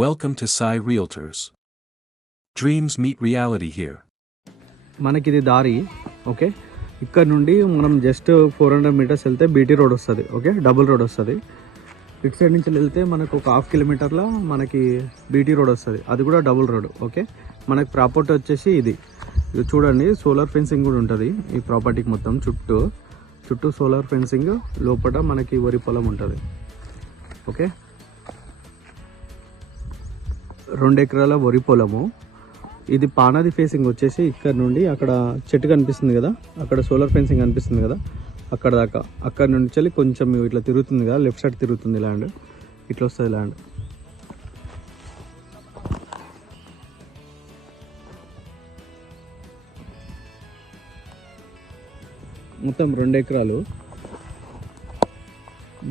Welcome to Sai Realtors. Dreams meet reality here. మనకి ఇది దారి ఓకే. ఇక్కడ నుండి మనం జస్ట్ 400 మీటర్స్ వెళ్తే బీటీ రోడ్ వస్తుంది ఓకే, డబుల్ రోడ్ వస్తుంది. ఇటు సైడ్ నుంచి వెళ్తే మనకు ఒక 1/2 కిలోమీటర్లో మనకి బీటీ రోడ్ వస్తుంది, అది కూడా డబుల్ రోడ్ ఓకే. మనకి ప్రాపర్టీ వచ్చేసి ఇది చూడండి, సోలార్ ఫెన్సింగ్ కూడా ఉంటుంది ఈ ప్రాపర్టీకి మొత్తం చుట్టూ సోలార్ ఫెన్సింగ్, లోపల మనకి వరి పొలం ఉంటుంది ఓకే. 2 ఎకరాల వరి పొలము. ఇది పానాది ఫేసింగ్ వచ్చేసి ఇక్కడ నుండి అక్కడ చెట్టు కనిపిస్తుంది కదా, అక్కడ సోలార్ ఫెన్సింగ్ కనిపిస్తుంది కదా, అక్కడ దాకా. అక్కడ నుంచి కొంచెం ఇట్లా తిరుగుతుంది కదా, లెఫ్ట్ సైడ్ తిరుగుతుంది ల్యాండ్, ఇట్లా వస్తుంది ల్యాండ్. మొత్తం 2 ఎకరాలు.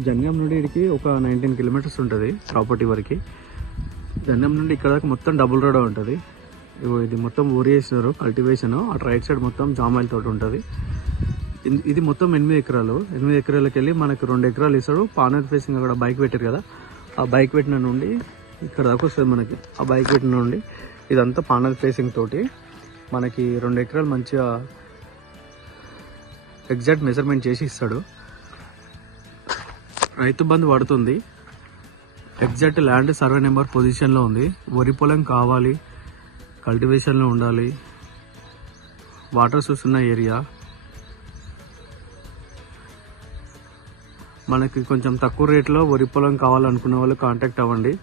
జంగం నుండి ఇక్కడికి ఒక 19 కిలోమీటర్స్ ఉంటుంది ప్రాపర్టీ వరకు. జంగం నుండి ఇక్కడ దాకా మొత్తం డబుల్ రోడ్ ఉంటుంది. ఇది మొత్తం ఊరి వేసినారు కల్టివేషన్. అటు రైట్ సైడ్ మొత్తం జామాయిల్ తోట ఉంటుంది. ఇది మొత్తం 8 ఎకరాలు. 8 ఎకరాలకు వెళ్ళి మనకు 2 ఎకరాలు ఇస్తాడు. పానర్ ఫేసింగ్ అక్కడ బైక్ పెట్టారు కదా, ఆ బైక్ పెట్టిన నుండి ఇక్కడ దాకా వస్తుంది మనకి. ఆ బైక్ పెట్టిన నుండి ఇదంతా పానర్ ఫేసింగ్ తోటి మనకి 2 ఎకరాలు మంచిగా ఎగ్జాక్ట్ మెజర్మెంట్ చేసి ఇస్తాడు. రైతు బంధు పడుతుంది. ఎగ్జాక్ట్ ల్యాండ్ సర్వే నెంబర్ పొజిషన్లో ఉంది. వరి పొలం కావాలి, కల్టివేషన్లో ఉండాలి, వాటర్ సోర్స్ ఉన్న ఏరియా. మనకి కొంచెం తక్కువ రేట్లో వరి పొలం కావాలనుకునే వాళ్ళు కాంటాక్ట్ అవ్వండి.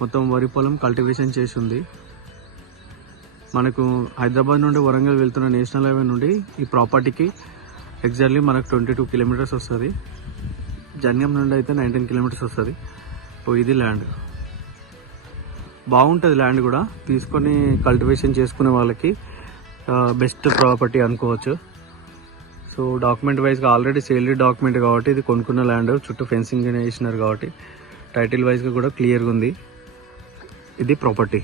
మొత్తం వరి పొలం కల్టివేషన్ చేసి ఉంది. మనకు హైదరాబాద్ నుండి వరంగల్ వెళ్తున్న నేషనల్ హైవే నుండి ఈ ప్రాపర్టీకి ఎగ్జాక్ట్లీ మనకు 22 కిలోమీటర్స్ వస్తుంది. జన్యం నుండి అయితే 19 కిలోమీటర్స్ వస్తుంది. ఇది ల్యాండ్ బాగుంటుంది. ల్యాండ్ కూడా తీసుకొని కల్టివేషన్ చేసుకునే వాళ్ళకి బెస్ట్ ప్రాపర్టీ అనుకోవచ్చు. సో డాక్యుమెంట్ వైజ్గా ఆల్రెడీ సేల్డ్ డాక్యుమెంట్ కాబట్టి ఇది కొనుక్కున్న ల్యాండ్, చుట్టూ ఫెన్సింగ్ వేసినారు కాబట్టి టైటిల్ వైజ్గా కూడా క్లియర్గా ఉంది. ఇది ప్రాపర్టీ.